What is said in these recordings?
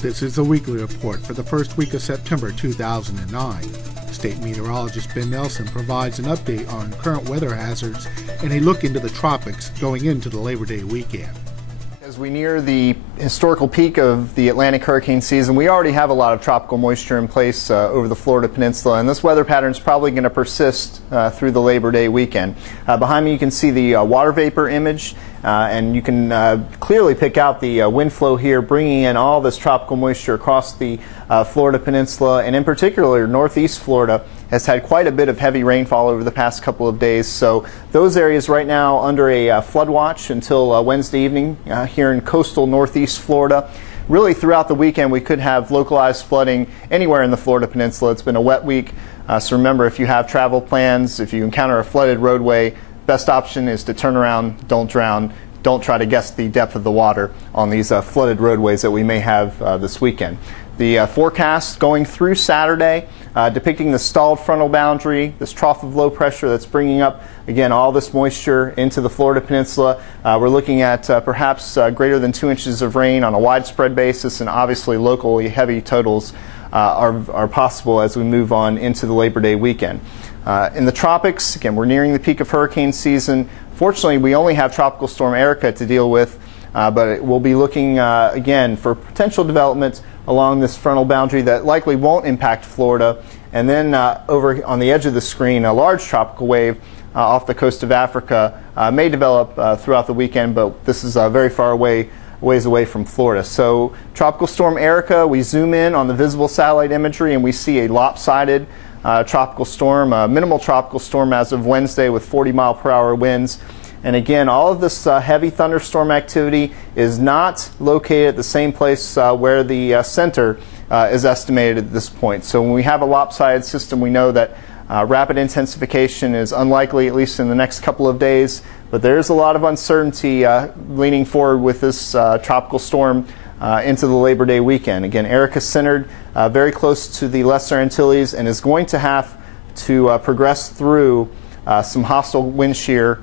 This is the weekly report for the first week of September 2009. State Meteorologist Ben Nelson provides an update on current weather hazards and a look into the tropics going into the Labor Day weekend. As we near the historical peak of the Atlantic hurricane season, we already have a lot of tropical moisture in place over the Florida Peninsula, and this weather pattern is probably going to persist through the Labor Day weekend. Behind me you can see the water vapor image, and you can clearly pick out the wind flow here, bringing in all this tropical moisture across the Florida Peninsula, and in particular northeast Florida has had quite a bit of heavy rainfall over the past couple of days. So those areas right now under a flood watch until Wednesday evening here in coastal northeast Florida. Really throughout the weekend we could have localized flooding anywhere in the Florida Peninsula. It's been a wet week, so remember, if you have travel plans, if you encounter a flooded roadway, best option is to turn around, don't drown. Don't try to guess the depth of the water on these flooded roadways that we may have this weekend. The forecast going through Saturday depicting the stalled frontal boundary, this trough of low pressure that's bringing up, again, all this moisture into the Florida Peninsula. We're looking at perhaps greater than 2 inches of rain on a widespread basis, and obviously locally heavy totals are possible as we move on into the Labor Day weekend. In the tropics, again, we're nearing the peak of hurricane season. Fortunately, we only have Tropical Storm Erica to deal with, but we'll be looking again for potential development along this frontal boundary that likely won't impact Florida. And then over on the edge of the screen, a large tropical wave off the coast of Africa may develop throughout the weekend, but this is very far away, ways away from Florida. So Tropical Storm Erica, we zoom in on the visible satellite imagery and we see a lopsided tropical storm, minimal tropical storm as of Wednesday with 40-mile-per-hour winds. And again, all of this heavy thunderstorm activity is not located at the same place where the center is estimated at this point. So when we have a lopsided system, we know that rapid intensification is unlikely, at least in the next couple of days. But there is a lot of uncertainty leaning forward with this tropical storm into the Labor Day weekend. Again, Erica centered very close to the Lesser Antilles and is going to have to progress through some hostile wind shear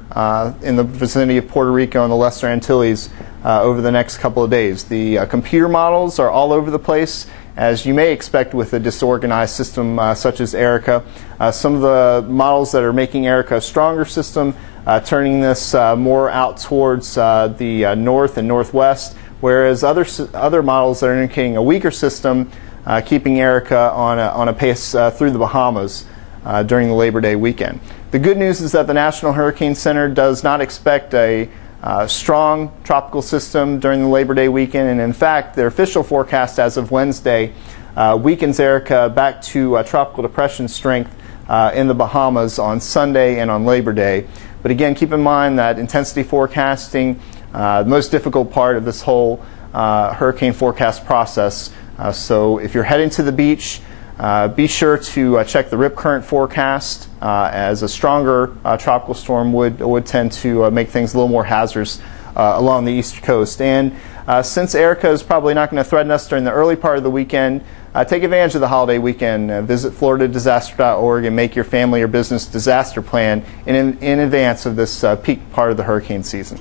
in the vicinity of Puerto Rico and the Lesser Antilles over the next couple of days. The computer models are all over the place, as you may expect with a disorganized system such as Erica. Some of the models that are making Erica a stronger system, turning this more out towards the north and northwest, whereas other models that are indicating a weaker system, keeping Erica on a pace through the Bahamas during the Labor Day weekend. The good news is that the National Hurricane Center does not expect a strong tropical system during the Labor Day weekend, and in fact their official forecast as of Wednesday weakens Erica back to tropical depression strength in the Bahamas on Sunday and on Labor Day. But again, keep in mind that intensity forecasting, the most difficult part of this whole hurricane forecast process. So if you're heading to the beach, be sure to check the rip current forecast, as a stronger tropical storm would tend to make things a little more hazardous along the east coast. And since Erica is probably not going to threaten us during the early part of the weekend, take advantage of the holiday weekend. Visit floridadisaster.org and make your family or business disaster plan in advance of this peak part of the hurricane season.